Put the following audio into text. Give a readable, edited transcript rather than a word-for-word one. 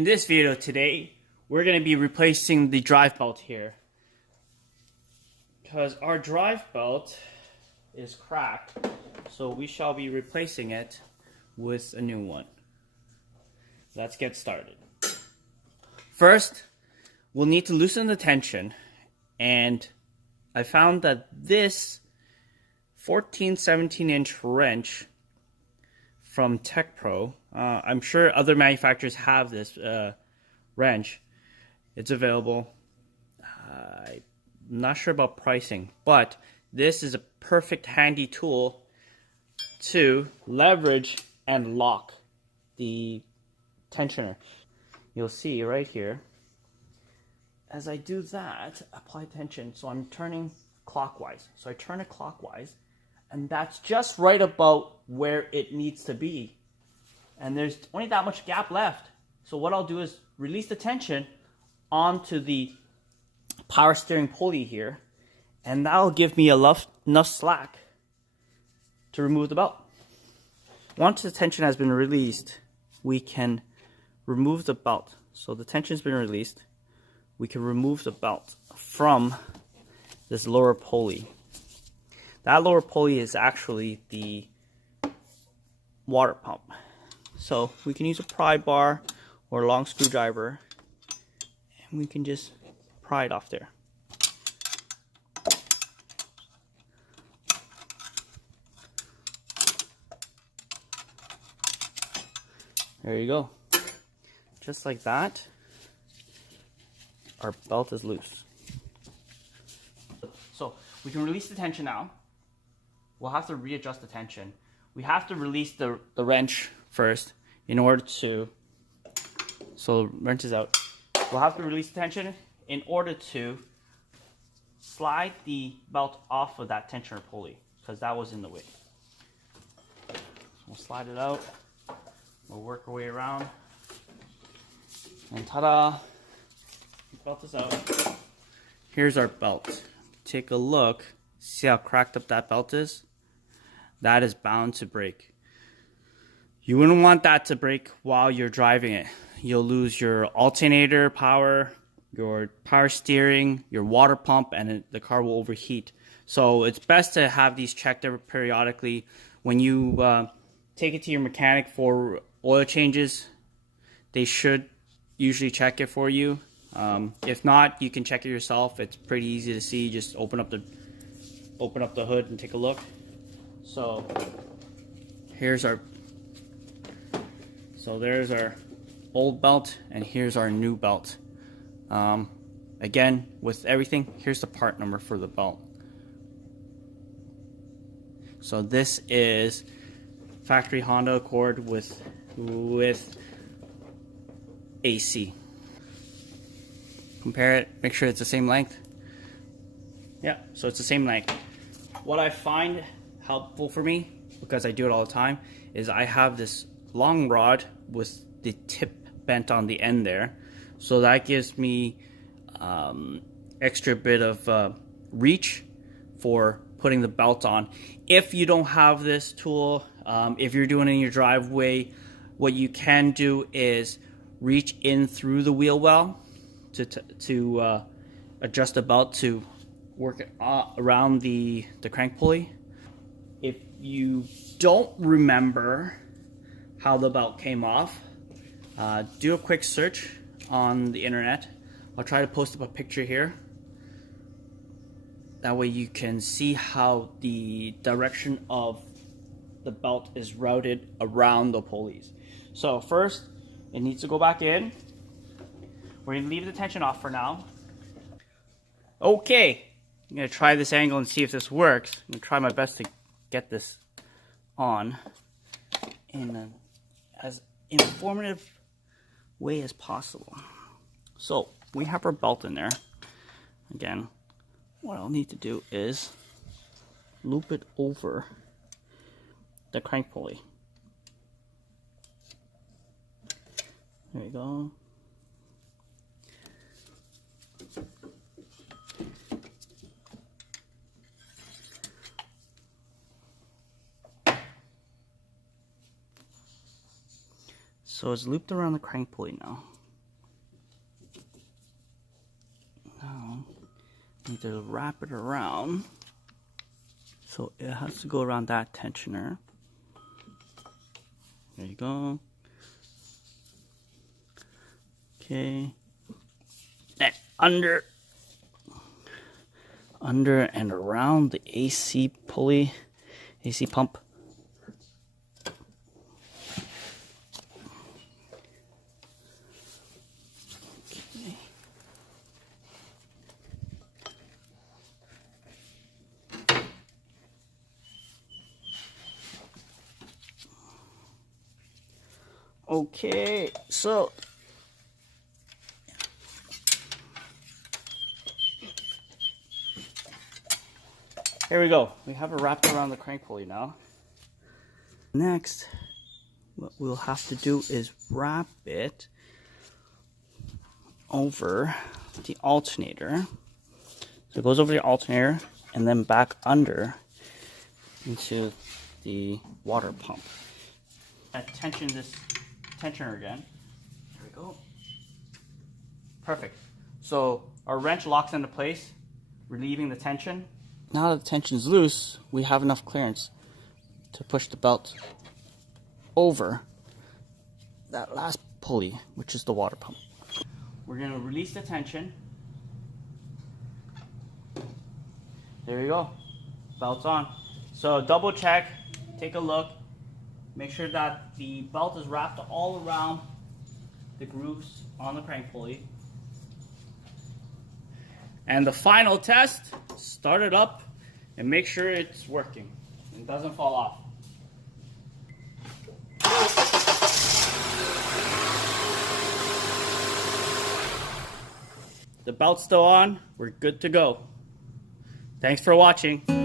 In this video today, we're going to be replacing the drive belt here, because our drive belt is cracked, so we shall be replacing it with a new one. Let's get started. First, we'll need to loosen the tension, and I found that this 17-inch wrench from Tech Pro, I'm sure other manufacturers have this wrench. It's available. I'm not sure about pricing, but this is a perfect handy tool to leverage and lock the tensioner. You'll see right here, as I do that, apply tension, so I'm turning clockwise. So I turn it clockwise, and that's just right about where it needs to be. And there's only that much gap left. So what I'll do is release the tension onto the power steering pulley here, and that'll give me enough slack to remove the belt. Once the tension has been released, we can remove the belt. So the tension's been released. We can remove the belt from this lower pulley. That lower pulley is actually the water pump. So we can use a pry bar or a long screwdriver, and we can just pry it off there. There you go. Just like that, our belt is loose. So we can release the tension now. We'll have to readjust the tension. We have to release the wrench first in order to, so the wrench is out. We'll have to release the tension in order to slide the belt off of that tensioner pulley, because that was in the way. We'll slide it out. We'll work our way around. And ta-da! The belt is out. Here's our belt. Take a look. See how cracked up that belt is? That is bound to break. You wouldn't want that to break while you're driving it. You'll lose your alternator power, your power steering, your water pump, and the car will overheat. So it's best to have these checked periodically. When you take it to your mechanic for oil changes, they should usually check it for you. If not, you can check it yourself. It's pretty easy to see. Just open up the hood and take a look. So there's our old belt, and here's our new belt. Again, with everything, here's the part number for the belt. So this is factory Honda Accord with AC. Compare it, make sure it's the same length. Yeah, so it's the same length. What I find helpful for me, because I do it all the time, is I have this long rod with the tip bent on the end there. So that gives me extra bit of reach for putting the belt on. If you don't have this tool, if you're doing it in your driveway, what you can do is reach in through the wheel well to adjust the belt to work around the crank pulley. If you don't remember how the belt came off, do a quick search on the internet. I'll try to post up a picture here. That way you can see how the direction of the belt is routed around the pulleys. So first, it needs to go back in. We're going to leave the tension off for now. Okay, I'm going to try this angle and see if this works. I'm going to try my best to get this on in as informative way as possible. So we have our belt in there. Again, what I'll need to do is loop it over the crank pulley. There you go. So it's looped around the crank pulley now. need to wrap it around. So it has to go around that tensioner. There you go. Okay. And under and around the AC pulley, AC pump. Okay, so here we go. We have it wrapped around the crank pulley now. Next, what we'll have to do is wrap it over the alternator. So it goes over the alternator and then back under into the water pump. Tension this tensioner again. There we go. Perfect. So our wrench locks into place, relieving the tension. Now that the tension is loose, we have enough clearance to push the belt over that last pulley, which is the water pump. We're going to release the tension. There you go. Belt's on. So double check, take a look. Make sure that the belt is wrapped all around the grooves on the crank pulley. And the final test, start it up and make sure it's working and doesn't fall off. The belt's still on, we're good to go. Thanks for watching.